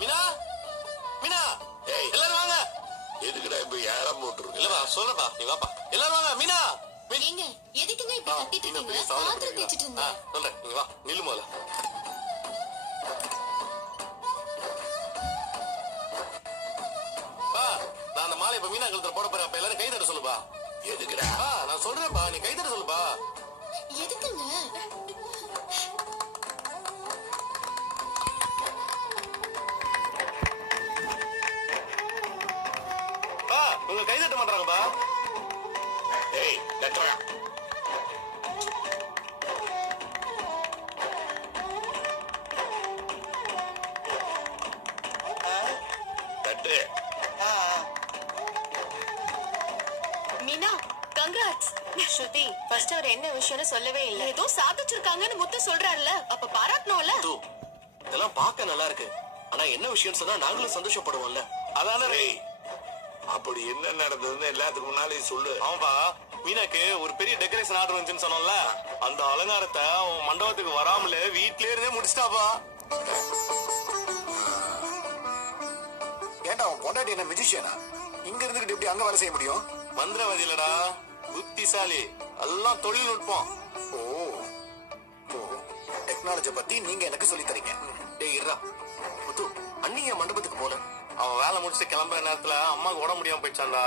மீனா மீனா எல்லாரும் வாங்க. எதுக்குடா இப்ப யாரம் போட்டுருக்கு? இல்லப்பா சொல்றப்பா, நீ வாப்பா. எல்லாரும் வாங்க. மீனா ஏங்க எதுக்குங்க இப்படி கத்திட்டு இருக்கீங்க? பாத்திரம் தேய்ச்சிட்டு இருந்தேன். சொல்றேன், நீங்க வா. நில்லு முதல்ல. நான் அந்த மாலை இப்ப மீனா கழுத்துல போட போறேன். அப்ப எல்லாரும் கை தட்ட சொல்லுப்பா. எதுக்குடா? நான் சொல்றேன்ப்பா, நீ கை தட்ட சொல்லுப்பா. எதுக்குங்க? உங்க கை தட்ட மாட்டாங்கப்பா. ஏய் தட்டுறா. தட்டு. மீனா கங்க்ராட்ஸ். ஸ்ருதி ஃபர்ஸ்ட் அவர் என்ன விஷயம்னு சொல்லவே இல்ல. ஏதோ சாதிச்சிருக்காங்கன்னு முத்து சொல்றாருல, அப்ப பாராட்டணும்ல. இதெல்லாம் பார்க்க நல்லா இருக்கு. ஆனா என்ன விஷயம் சொன்னா நாங்களும் சந்தோஷப்படுவோம்ல. அதான அப்படி என்ன நடந்ததுன்னு எல்லாத்துக்கும் முன்னாலே சொல்லு. ஆமாப்பா, மீனாக்கு ஒரு பெரிய டெக்கரேஷன் ஆர்டர் வந்துச்சுன்னு சொன்னோம்ல, அந்த அலங்காரத்தை அவன் மண்டபத்துக்கு வராமலே வீட்லயே இருந்தே முடிச்சிட்டாப்பா. ஏன்டா அவன் பொண்டாட்டி என்ன மியூசிஷியனா? இங்க இருந்துகிட்டு எப்படி அங்க வேலை செய்ய முடியும்? மந்திரவாதி இல்லடா, புத்திசாலி. எல்லாம் தொழில்நுட்பம். ஓ டெக்னாலஜி பத்தி நீங்க எனக்கு சொல்லி தரீங்க. டேய் இருடா முத்து, அன்னிய மண்டபத்துக்கு போல. அவன் வேலை முடிச்சு கிளம்புற நேரத்துல அம்மாவுக்கு உடம்பு முடியாம போயிடுச்சான்டா.